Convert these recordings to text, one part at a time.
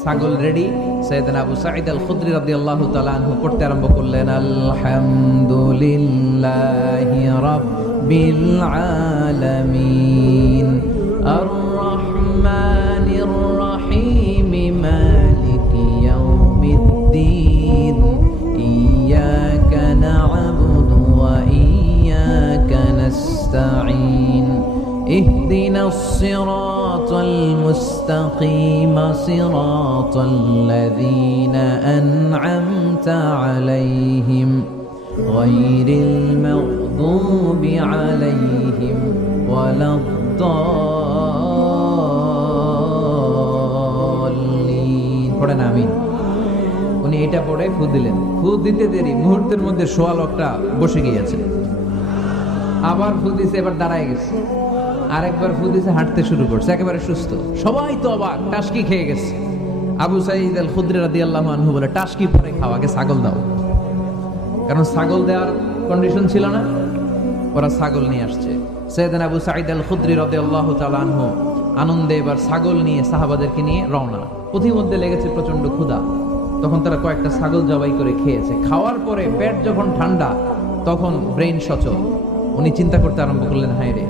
ছাগল রেডি সৈয়দনা আবু সাঈদ আল খুদরি রাদিয়াল্লাহু তাআলা আনহু পড়তে আরম্ভ করলেন আলহামদুলিল্লাহি রাব্বিল আলামিন আর রহমানির রহিম মালিকি ইয়াউমিদ্দিন ইয়াকা না'বুদু ওয়া ইয়াকা নাস্তাঈন ইহদিনাস সিরাত المستقيم صراط الذين أنعمت عليهم غير المغضوب عليهم ولا الضالين পড়েন আমিন উনি এটা পড়ে ফু দিলেন ফু দিতে দেরি মুহূর্তের মধ্যে সোয়ালকটা বসে গিয়েছে আবার ফু দিছে এবার দাঁড়ায় গেছে আরেকবার ফু দিছে, হাঁটতে শুরু করছে, একেবারে সুস্থ। সবাই তো অবাক, টাসকি খেয়ে গেছে। আবু সাইদ আল খুদ্রে রাদি আল্লাহ আনহু বলে, টাসকি পরে খাও, আগে ছাগল দাও। কারণ ছাগল দেওয়ার কন্ডিশন ছিল না, ওরা ছাগল নিয়ে আসছে। সৈয়দান আবু সাইদ আল খুদ্রি রদে আল্লাহ আনহু আনন্দে এবার ছাগল নিয়ে সাহাবাদেরকে নিয়ে রওনা। পথিমধ্যে লেগেছে প্রচণ্ড ক্ষুধা। তখন তারা কয়েকটা ছাগল জবাই করে খেয়েছে। খাওয়ার পরে পেট যখন ঠান্ডা, তখন ব্রেন সচল। উনি চিন্তা করতে আরম্ভ করলেন, হায় রে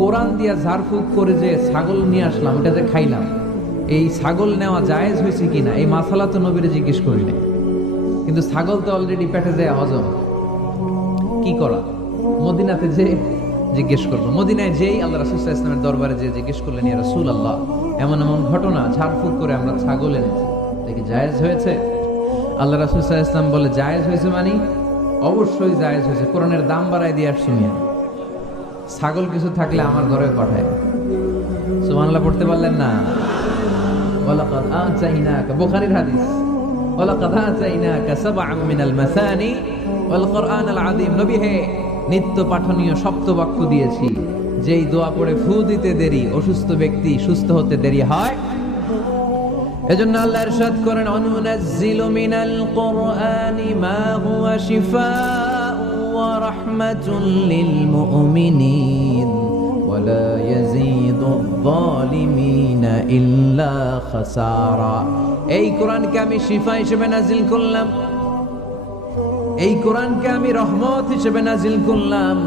কোরআন দিয়া ঝাড়ফুঁক করে যে ছাগল নিয়ে আসলাম এটা যে খাইলাম, এই ছাগল নেওয়া জায়েজ হয়েছে কিনা? এই মাসালা তো নবীরে জিজ্ঞেস করি নাই। কিন্তু ছাগল তো অলরেডি পেটে যায়, হজম কি করা? মদিনাতে যে জিজ্ঞেস করব। মদিনায় যেই আল্লাহ রাসুল্লাহ ইসলামের দরবারে যে জিজ্ঞেস করলেন, ইয়া রাসূল আল্লাহ এমন এমন ঘটনা, ঝাড়ফুঁক করে আমরা ছাগল এনেছি। দেখি জায়েজ হয়েছে? আল্লাহ রাসুল্লাহ ইসলাম বলে, জায়েজ হয়েছে মানে? অবশ্যই জায়েজ হয়েছে। কোরআনের দাম বাড়ায় দিয়ে আসছি মিয়া। ছাগল কিছু থাকলে আমার ঘরে পাঠায়। সুবহানাল্লাহ, পড়তে পারলেন না? যেই দোয়া পড়ে ফু দিতে দেরি, অসুস্থ ব্যক্তি সুস্থ হতে দেরি হয়। আল্লাহ করেন, অনুনাজ্জিলু মিনাল কোরআনি শিফাউ ওয়া রাহমাতুল লিল মুমিনিন ولا يزيد الظالمين إلا خسارا এই কোরআনকে আমি শিফা হিসেবে নাজিল করলাম এই কোরআনকে আমি রহমত হিসেবে নাজিল করলাম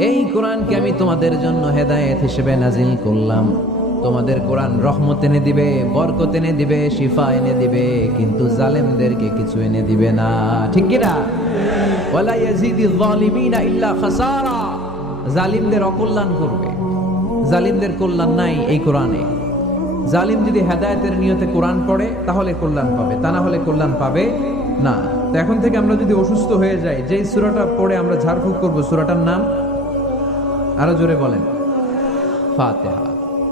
এই কোরআনকে আমি তোমাদের জন্য হেদায়েত হিসেবে নাজিল করলাম তোমাদের কোরআন রহমত এনে দিবে, বরকত এনে দিবে, শিফা এনে দিবে, কিন্তু জালেমদেরকে কিছু এনে দিবে না। ঠিক কি না ওয়ালা ইয়াজিদি যালিমিনা ইল্লা খাসারা। জালিমদের অকল্যাণ করবে। জালিমদের কল্যাণ নাই এই কোরআনে। জালিম যদি হেদায়েতের নিয়তে কোরআন পড়ে, তাহলে কল্যাণ পাবে, তা না হলে কল্যাণ পাবে না। তো এখন থেকে আমরা যদি অসুস্থ হয়ে যাই, যেই সূরাটা পড়ে আমরা ঝাড়ফুঁক করব, সূরাটার নাম আরও জোরে বলেন। ফাতিহা।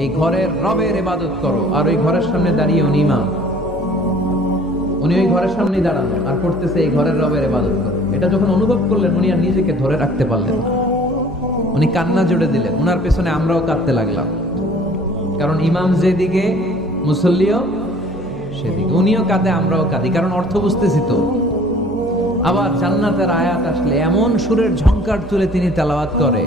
এই ঘরের রবের ইবাদত করো, আর ওই ঘরের সামনে দাঁড়িয়ে উনি ইমাম। উনি ওই ঘরের সামনেই দাঁড়ানো আর করতেছে এই ঘরের রবের ইবাদত করো। এটা যখন অনুভব করলেন, উনি আর নিজেকে ধরে রাখতে পারলেন উনি কান্না জুড়ে দিলেন। উনার পেছনে আমরাও কাঁদতে লাগলাম। কারণ ইমাম যেদিকে, মুসল্লিও সেদিকে। উনিও কাঁদে, আমরাও কাঁদি। কারণ অর্থ বুঝতেছি তো। আবার জান্নাতের আয়াত আসলে এমন সুরের ঝংকার তুলে তিনি তেলাওয়াত করে।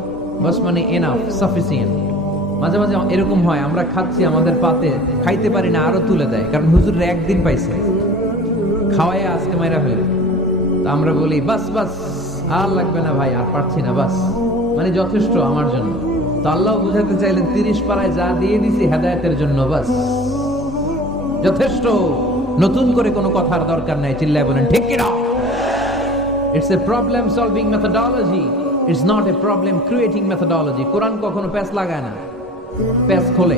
বাস মানে এনাফ সাফিসিয়েন্ট মাঝে মাঝে এরকম হয়, আমরা খাচ্ছি আমাদের পাতে, খাইতে পারি না, আরও তুলে দেয়, কারণ হুজুরের একদিন পাইছে। খাওয়াই আজকে মাইরা ফেলে তো আমরা বলি, বাস বাস, আর লাগবে না ভাই, আর পারছি না, বাস। মানে যথেষ্ট আমার জন্য। তো আল্লাহ বুঝাতে চাইলেন, তিরিশ পাড়ায় যা দিয়ে দিছি, হেদায়তের জন্য, বাস। যথেষ্ট। নতুন করে কোনো কথার দরকার নাই, চিল্লায় বলেন, ঠিক কিনা? It's a problem solving methodology it's not a problem creating methodology Quran কখনো প্যাচ লাগায় না। প্যাচ খোলে।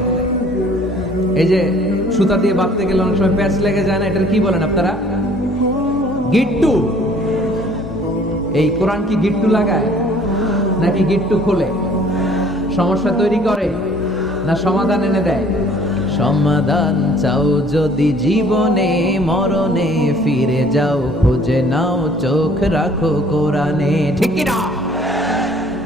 এই যে সুতা দিয়ে বাঁধতে গেলে অনেক সময় প্যাচ লেগে যায় না, এটার কি বলেন আপনারা? গিট্টু। এই কোরআন কি গিট্টু লাগায়, নাকি গিট্টু খোলে? সমস্যা তৈরি করে না সমাধান এনে দেয়? সমাধান চাও যদি জীবনে, মরণে ফিরে যাও, খুঁজে নাও, চোখ রাখো কোরআনে। ঠিক না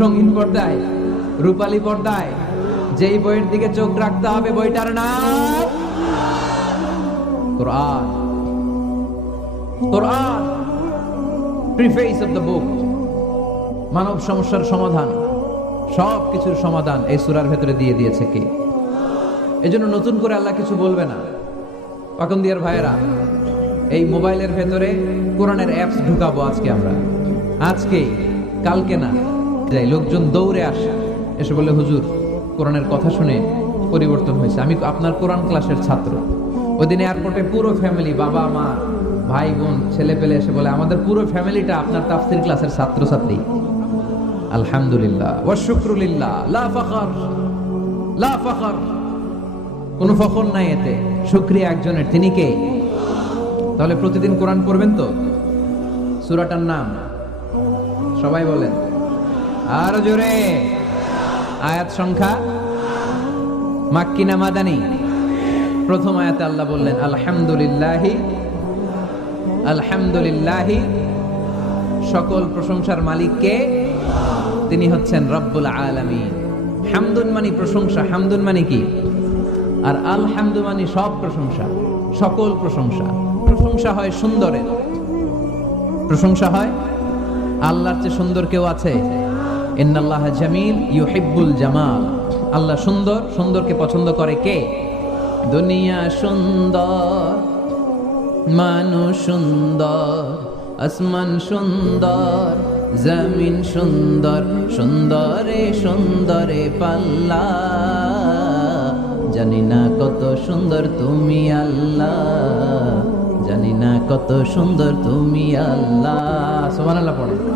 রঙিন পর্দায়, রূপালী পর্দায়, যেই বইয়ের দিকে চোখ রাখতে হবে বইটার নাম মানব সমস্যার সমাধান সব কিছুর সমাধান এই সুরার ভেতরে দিয়ে দিয়েছে কে? এজন্য নতুন করে আল্লাহ কিছু বলবে না। পাকন দিয়ার ভাইয়েরা, এই মোবাইলের ভেতরে কোরআনের অ্যাপস ঢুকাবো আজকে আমরা। আজকেই কালকে না যাই লোকজন দৌড়ে আসে। এসে বলে, হুজুর, কোরআনের কথা শুনে পরিবর্তন হয়েছে। আমি আপনার কোরআন ক্লাসের ছাত্র। ওই দিন এয়ারপোর্টে পুরো ফ্যামিলি বাবা, মা, ভাই, বোন, ছেলে পেলে এসে বলে, আমাদের পুরো ফ্যামিলিটা আপনার তাফসির ক্লাসের ছাত্রছাত্রী। আলহামদুলিল্লাহ। ওয়াশুক্রুলিল্লাহ লা ফখর। লা ফখর। কোনো ফখর নাই এতে। শুক্রিয়া একজনের। তিনি কে? তাহলে প্রতিদিন কোরআন পড়বেন তো? সুরাটার নাম? সবাই বলেন। আর জোরে। আয়াত সংখ্যা? মাক্কিনা মাদানি? প্রথম আয়াতে আল্লাহ বললেন, আলহামদুলিল্লাহি আলহামদুলিল্লাহি। সকল প্রশংসার মালিককে তিনি হচ্ছেন রব্বুল আলামিন। হামদুন মানি প্রশংসা, হামদুন মানি কি? আর আলহামদু মানি সব প্রশংসা, সকল প্রশংসা। প্রশংসা হয় সুন্দরের। প্রশংসা হয় আল্লাহর চেয়ে সুন্দর কেউ আছে? ইন্নাল্লাহ জামিল ইউহিব্বুল জামাল। আল্লাহ সুন্দর, সুন্দরকে পছন্দ করে কে? দুনিয়া সুন্দর, মানুষ সুন্দর, আসমান সুন্দর, জমিন সুন্দর, সুন্দরে সুন্দরে পাল্লা। জানি না কত সুন্দর তুমি আল্লাহ, জানি না কত সুন্দর তুমি আল্লাহ। সোমান আল্লাহ পড়ে।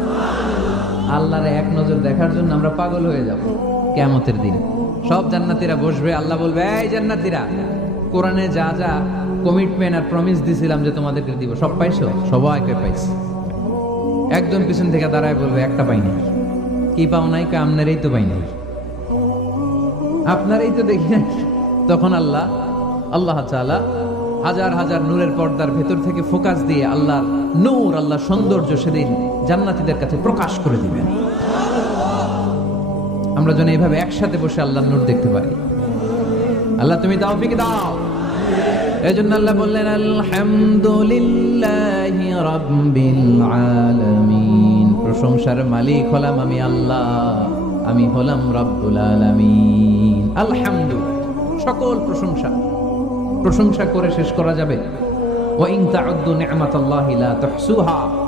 আল্লাহর এক নজর দেখার জন্য আমরা পাগল হয়ে যাব। কেমতের দিন। সব জান্নাতীরা বসবে, আল্লাহ বলবে, এই জান্নাতীরা, কোরআনে যা যা কমিটমেন্ট আর প্রমিস দিছিলাম যে তোমাদেরকে দিব, সব পাইছো? সবাইকে পাইছি। একজন পিছন থেকে দাঁড়ায় বলবে, একটা পাইনি কি পাও নাই কা? আপনারই তো পাইনি আপনারই তো দেখি নাই। তখন আল্লাহ আল্লাহ তাআলা হাজার হাজার নূরের পর্দার ভেতর থেকে ফোকাস দিয়ে আল্লাহর নূর আল্লাহ সৌন্দর্য সেদিন জান্নাতীদের কাছে প্রকাশ করে দিবেন। আমরা যেন এইভাবে একসাথে বসে আল্লাহ নূর দেখতে পারি। আল্লাহ তুমি দাও ফিকে দাও। এই জন্য আল্লাহ বললেন, আলহামদুলিল্লাহ রাব্বিল আলামিন। প্রশংসার মালিক হলাম আমি আল্লাহ, আমি হলাম রব্বুল আলামিন। আলহামদু, সকল প্রশংসা। প্রশংসা করে শেষ করা যাবে। ওয়াইন তাউদ্দু নি'মাতাল্লাহি লা তুহসুহা।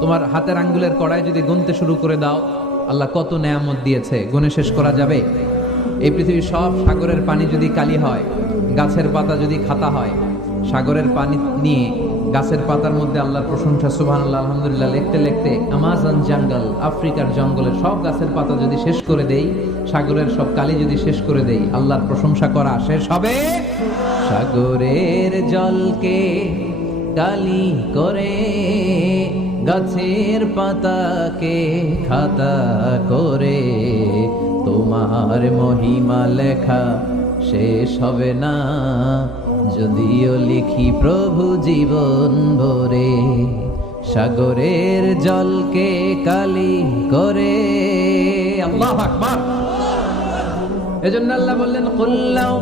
তোমার হাতের আঙ্গুলের কড়াই যদি গুনতে শুরু করে দাও, আল্লাহ কত নেয়ামত দিয়েছে। গুনে শেষ করা যাবে? এই পৃথিবীর সব সাগরের পানি যদি কালি হয়, গাছের পাতা যদি খাতা হয়, সাগরের পানি নিয়ে গাছের পাতার মধ্যে আল্লাহর প্রশংসা সুবহান আল্লাহ আলহামদুলিল্লাহ, লিখতে লিখতে আমাজন জঙ্গল, আফ্রিকার জঙ্গলের সব গাছের পাতা যদি শেষ করে দেই, সাগরের সব কালি যদি শেষ করে দেই, আল্লাহর প্রশংসা করা শেষ হবে? সাগরের জলকে কালি করে, গাছের পাতাকে খাতা করে। তোমার মহিমা লেখা শেষ হবে না, যদিও লিখি প্রভু জীবন ভরে। সাগরের জলকে কালি করে। এজন্য আল্লাহ বললেন কুল্লাও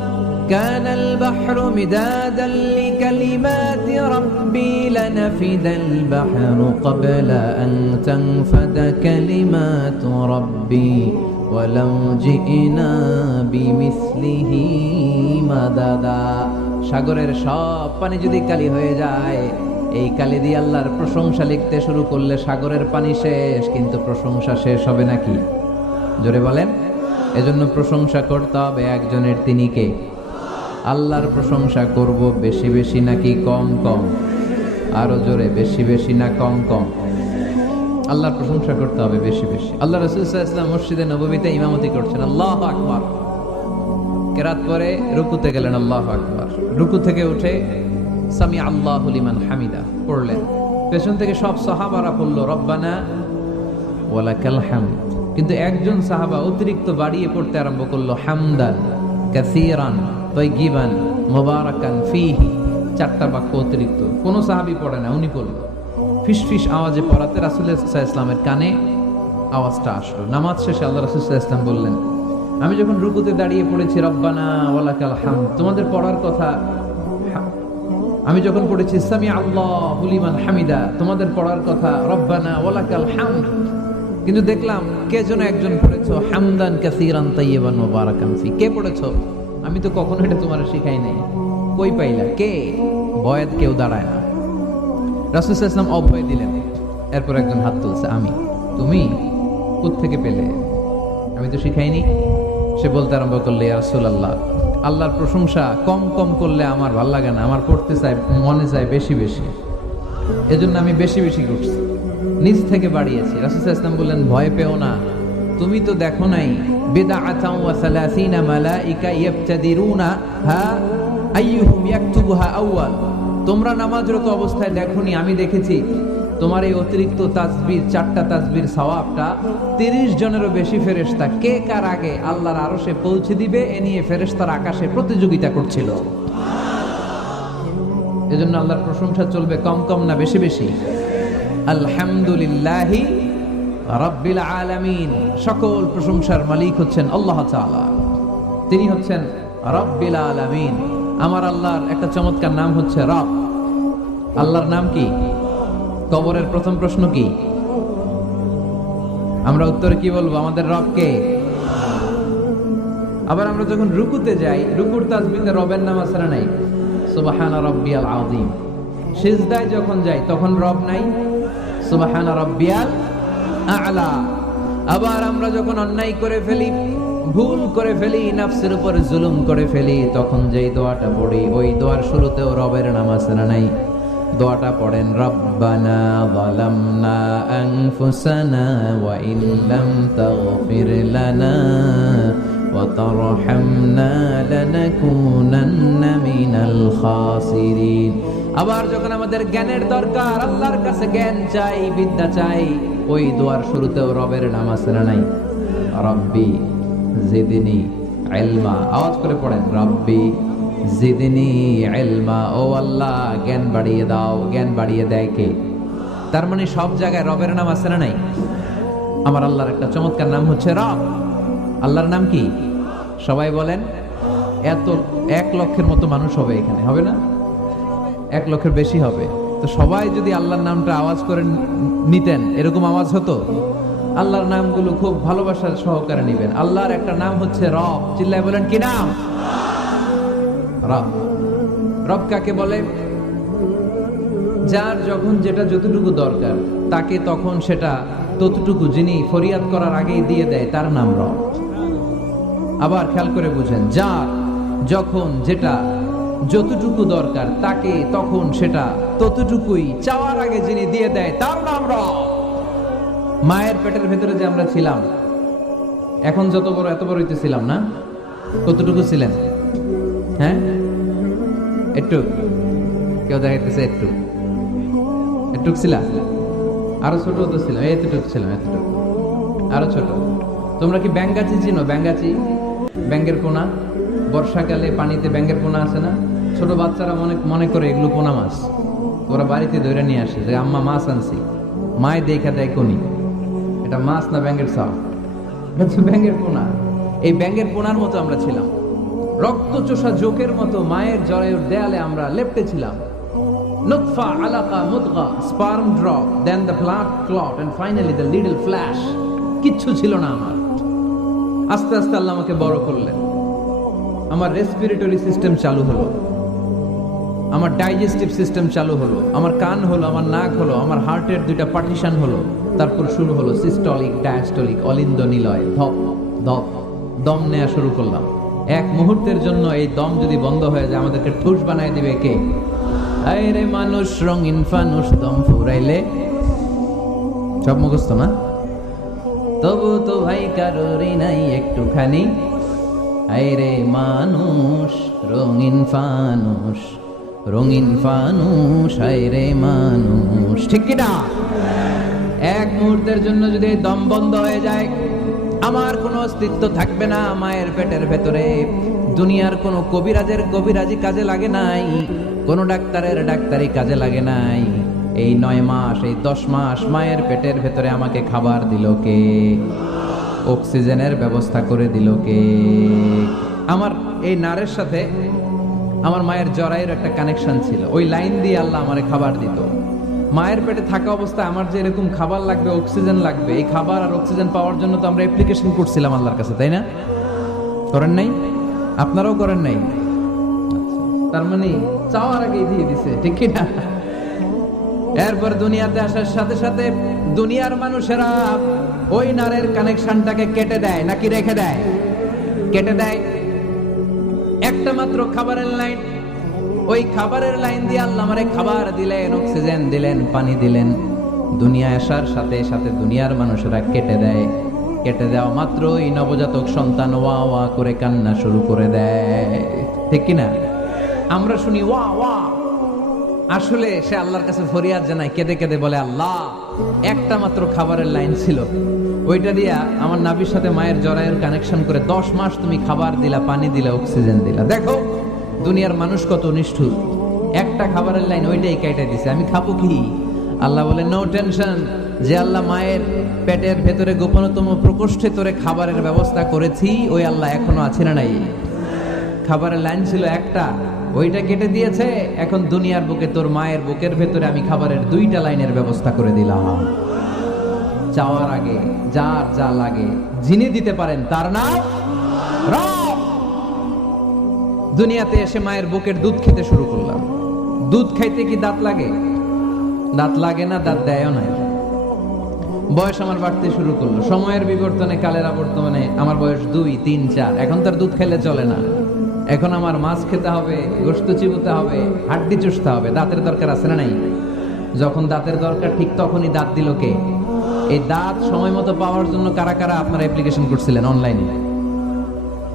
কানাল বাহরু মিদাদাল্লি لكلمات ربي لنفد البحر قبل أن تنفد كلمات ربي ولو جئنا بمثله مددا সাগরের সব পানি যদি কালি হয়ে যায় এই কালি দিয়ে আল্লাহর প্রশংসা লিখতে শুরু করলে সাগরের পানি শেষ কিন্তু প্রশংসা শেষ হবে নাকি জোরে বলেন এজন্য প্রশংসা করতে হবে একজনের তিনি কে আল্লাহর প্রশংসা করব বেশি বেশি নাকি কম কম? আরও জোরে, বেশি বেশি না কম কম? আল্লাহর প্রশংসা করতে হবে বেশি বেশি। আল্লাহ রসুল ইসলাম মসজিদে নবমীতে ইমামতি করছেন। আল্লাহ আকবার। কেরাত পরে রুকুতে গেলেন, আল্লাহ আকবার। রুকু থেকে উঠে সামি আল্লাহ লিমান হামিদা পড়লেন। পেছন থেকে সব সাহাবারা পড়ল, রব্বানা ওয়ালাকাল হামদ। কিন্তু একজন সাহাবা অতিরিক্ত বাড়িয়ে পড়তে আরম্ভ করল, হামদান, কাসিরান। তৈগিবান, মোবারাকান, ফিহি, চারটা বাক্য অতিরিক্ত। কোনো সাহাবি পড়ে না, উনি পড়ল ফিস ফিস আওয়াজে পড়াতে রাসুল ইসলামের কানে আওয়াজটা আসলো। নামাজ শেষে আল্লাহ রাসুল ইসলাম বললেন, আমি যখন রুকুতে দাঁড়িয়ে পড়েছি, রব্বানা ওয়ালাকাল হাম তোমাদের পড়ার কথা, আমি যখন পড়েছি সামি আল্লাহ হুলিমান হামিদা, তোমাদের পড়ার কথা, রব্বানা ওয়ালাকাল হাম কিন্তু দেখলাম, কে যেন একজন পড়েছো? হামদান কাসিরান তাইয়্যিবান মুবারাকান ফি, কে পড়েছো? আমি তো কখনো এটা তোমার শিখাই নাই। কই পাইলা? কে? বয়াত কেউ দাঁড়ায় না। রাসূল ইসলাম অভয় দিলেন। এরপর একজন হাত তুলছে, আমি? তুমি? থেকে পেলে? আমি তো শিখাইনি। সে বলতে আরম্ভ করলে, ইয়া রাসূলুল্লাহ, আল্লাহর প্রশংসা কম কম করলে আমার ভালো লাগে না, আমার পড়তে চাই মনে চাই বেশি বেশি। এজন্য আমি বেশি বেশি করছি। নিজ থেকে বাড়িয়েছি। রাসূল ইসলাম বললেন, ভয় পেও না তুমি তো দেখো নাই বেদা বিদআতাও ওয়া সালাসিনা মালাইকা ইয়াবতাদিরুনা, হা, আইয়ুহুম ইয়াকতুবুহা আউয়াল। তোমরা নামাজরত অবস্থায় দেখোনি, আমি দেখেছি। তোমার এই অতিরিক্ত তাজবির চারটা তাজবির সওয়াবটা তিরিশ জনেরও বেশি ফেরেশতা। কে কার আগে আল্লাহর আরশে পৌঁছে দিবে, এ নিয়ে ফেরেশতার আকাশে প্রতিযোগিতা করছিল। এজন্য আল্লাহর প্রশংসা চলবে কম কম না বেশি বেশি। আলহামদুলিল্লাহি রাব্বিল আলামিন। সকল প্রশংসার মালিক হচ্ছেন আল্লাহ তাআলা। তিনি হচ্ছেন রাব্বিল আলামিন। আমার আল্লাহর একটা চমৎকার নাম হচ্ছে রব। আল্লাহর নাম কি? কবরের প্রথম প্রশ্ন কি? আমরা উত্তরে কি বলব? আমাদের রব কে? আবার আমরা যখন রুকুতে যাই, রুকুর তাসবিতে রবের নাম আসরা নাই? সুবাহানা রব্বিয়াল আযীম। সিজদায় যখন যাই, তখন রব নাই? সুবাহানা রব্বিয়াল আলা। আবার আমরা যখন অন্যায় করে ফেলি, ভুল করে ফেলি, নাফসের উপর জুলুম করে ফেলি, তখন যেই দোয়াটা পড়ি, ওই দোয়ার শুরুতেও রবের নাম আছে না নাই। দোয়াটা পড়েন, রব্বানা যালামনা আনফুসানা ওয়া ইন লাম তাগফির লানা ওয়া তারহামনা লানাকুনান্না মিনাল খাসিরিন। আবার যখন আমাদের জ্ঞানের দরকার, আল্লাহর কাছে জ্ঞান চাই, বিদ্যা চাই ওই দোয়ার শুরুতেও রবের নাম আছে না নাই। রব্বি জিদিনি ইলমা। আওয়াজ করে পড়েন, রব্বি জিদিনি ইলমা। ও আল্লাহ, জ্ঞান বাড়িয়ে দাও, জ্ঞান বাড়িয়ে দেয় কে? তার মানে সব জায়গায় রবের নাম আছে না নাই। আমার আল্লাহর একটা চমৎকার নাম হচ্ছে রব। আল্লাহর নাম কি? সবাই বলেন, এত এক লক্ষের মতো মানুষ হবে এখানে, হবে না? এক লক্ষের বেশি হবে। তো সবাই যদি আল্লাহর নামটা আওয়াজ করে নিতেন, এরকম আওয়াজ হতো? আল্লাহর নামগুলো খুব ভালোবাসার সহকারে নিবেন। আল্লাহর একটা নাম হচ্ছে রব। চিল্লায় বলেন, কি নাম? রব। রব কাকে বলে? যার যখন যেটা যতটুকু দরকার, তাকে তখন সেটা ততটুকু যিনি ফরিয়াদ করার আগেই দিয়ে দেয়, তার নাম রব। আবার খেয়াল করে বুঝেন, যার যখন যেটা যতটুকু দরকার তাকে তখন সেটা ততটুকুই চাওয়ার আগে যিনি দিয়ে দেয় তার নাম রব। মায়ের পেটের ভেতরে যে আমরা ছিলাম, এখন যত বড়, এত বড় হইতেছিলাম না? কতটুকু ছিলেন? হ্যাঁ? একটু। কেউ দেখাইতেছে একটু। একটু ছিলাম আরও ছোট তো ছিলাম, এতটুকু ছিলাম, এতটুকু। আরও ছোট। তোমরা কি ব্যাঙ্গাচি চিনো? ব্যাঙ্গাচি? ব্যাঙ্গের পোনা? বর্ষাকালে পানিতে ব্যাঙ্গের পোনা আছে না? ছোট বাচ্চারা মনে মনে করে এগুলো পোনা মাছ। ওরা বাড়িতে ধরে নিয়ে আসে, যে আম্মা মাছ আনছি। মায় দেখা দেয় কোনি। এটা মাছ না ব্যাঙ্গের সাপ ব্যাঙ্গের পোনা। এই ব্যাঙ্গের পোনার মতো আমরা ছিলাম। রক্ত চোষা জোকের মতো মায়ের জরায়ুর দেয়ালে আমরা লেপটে ছিলাম। নুতফা, আলাকা, মুদগা, sperm drop, then the blood clot and finally the little flesh. কিচ্ছু ছিল না আমার। আস্তে আস্তে আল্লাহ আমাকে বড় করলেন। আমার রেসপিরেটরি সিস্টেম চালু হলো। আমার ডাইজেস্টিভ সিস্টেম চালু হলো, আমার কান হলো, আমার নাক হলো, আমার হার্টের দুইটা পার্টিশন হলো, তারপর শুরু হলো সিস্টলিক ডায়াস্টলিক অলিন্দ নিলয় ধপ ধপ, দম নেওয়া শুরু করলাম। এক মুহূর্তের জন্য এই দম যদি বন্ধ হয়ে যায়, আমাদেরকে ঠুস বানায় দিবে কে? রে মানুষ, রঙিন ফানুষ, দম ফুরাইলে। সব মুখস্থ না? তবু তো ভাই কারোরই নাই একটুখানি। আইরে মানুষ, রঙিন ফানুষ। রঙিন ফানুষ আইরে মানুষ। ঠিক কিনা এক মুহূর্তের জন্য যদি দম বন্ধ হয়ে যায়, আমার কোনো অস্তিত্ব থাকবে না মায়ের পেটের ভেতরে। দুনিয়ার কোনো কবিরাজের কবিরাজি কাজে লাগে নাই, কোনো ডাক্তারের ডাক্তারি কাজে লাগে নাই। এই নয় মাস, এই দশ মাস মায়ের পেটের ভেতরে আমাকে খাবার দিল কে? অক্সিজেনের ব্যবস্থা করে দিল কে? আমার এই নারের সাথে আমার মায়ের জরায়ের একটা কানেকশন ছিল। ওই লাইন দিয়ে আল্লাহ আমারে খাবার দিত। মায়ের পেটে থাকা অবস্থায় আমার যে এরকম খাবার লাগবে অক্সিজেন লাগবে এই খাবার আর অক্সিজেন পাওয়ার জন্য তো আমরা অ্যাপ্লিকেশন করছিলাম আল্লাহর কাছে তাই না? করেন নাই? আপনারাও করেন নাই? আচ্ছা, তার মানে চাওয়ার আগেই দিয়ে দিছে ঠিক কি না? এরপর দুনিয়াতে আসার সাথে সাথে দুনিয়ার মানুষেরা ওই নারের কানেকশনটাকে কেটে দেয় নাকি রেখে দেয়? কেটে দেয়? একটা মাত্র খাবারের লাইন। ওই খাবারের লাইন দিয়ে আল্লাহ আমারে খাবার দিলেন, অক্সিজেন দিলেন, পানি দিলেন। দুনিয়া আসার সাথে সাথে দুনিয়ার মানুষেরা কেটে দেয়। কেটে দেওয়া মাত্রই নবজাতক সন্তান ওয়া ওয়া করে কান্না শুরু করে দেয়। ঠিক কিনা? আমরা শুনি ওয়া ওয়া। আসলে সে আল্লাহর কাছে ফরিয়াদ জানায়, কেঁদে কেঁদে বলে, আল্লাহ একটা মাত্র খাবারের লাইন ছিল। ওইটা দিয়া আমার নাবির সাথে মায়ের জরায়ের কানেকশন করে দশ মাস তুমি খাবার দিলা, পানি দিলা অক্সিজেন দিলা। দেখো, দুনিয়ার মানুষ কত নিষ্ঠুর। একটা খাবারের লাইন ওইটাই কেটে দিছে। আমি খাব কি? আল্লাহ বলে নো টেনশন যে আল্লাহ মায়ের পেটের ভেতরে গোপনতম প্রকোষ্ঠে তোরে খাবারের ব্যবস্থা করেছি, ওই আল্লাহ এখনও আছে না নাই? খাবারের লাইন ছিল একটা। ওইটা কেটে দিয়েছে, এখন দুনিয়ার বুকে তোর মায়ের বুকের ভেতরে আমি খাবারের দুইটা লাইনের ব্যবস্থা করে দিলাম। চাওয়ার আগে, যার যা লাগে, যিনি দিতে পারেন তার নাম দুনিয়াতে এসে মায়ের বুকের দুধ খেতে শুরু করলাম। দুধ খাইতে কি দাঁত লাগে? দাঁত লাগে না, দাঁত দেয়ও নাই। বয়স আমার বাড়তে শুরু করল। সময়ের বিবর্তনে, কালের আবর্তমানে আমার বয়স দুই, তিন, চার। এখন তার দুধ খেলে চলে না। এখন আমার মাছ খেতে হবে গোস্ত চিবুতে হবে, হাড্ডি চুষতে হবে, দাঁতের দরকার আছে না নাই? যখন দাঁতের দরকার, ঠিক তখনই দাঁত দিল কে? এই দাঁত সময় মতো পাওয়ার জন্য কারা কারা আপনারা অ্যাপ্লিকেশন করছিলেন অনলাইনে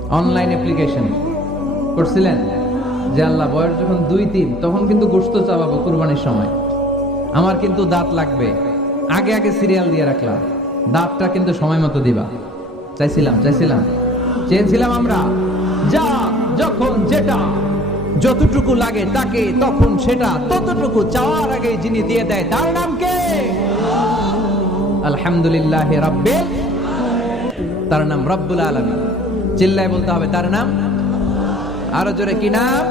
অনলাইন অ্যাপ্লিকেশন করছিলেন? যে আল্লাহ, বয়স যখন দুই তিন, তখন কিন্তু গোস্ত চাবাবো কুরবানির সময়। আমার কিন্তু দাঁত লাগবে। আগে আগে সিরিয়াল দিয়ে রাখলাম। দাঁতটা কিন্তু সময় মতো দিবা। চাইছিলাম চাইছিলাম। চেয়েছিলাম আমরা। যা! যখন যেটা যতটুকু লাগে তাকে, তখন সেটা ততটুকু চাওয়ার আগে যিনি দিয়ে দেয়, তার নাম কে? আলহামদুলিল্লাহ রাব্বে তার নাম রব্বুল আলম চিল্লায় বলতে হবে, তার নাম? আরও জোরে কি নাম?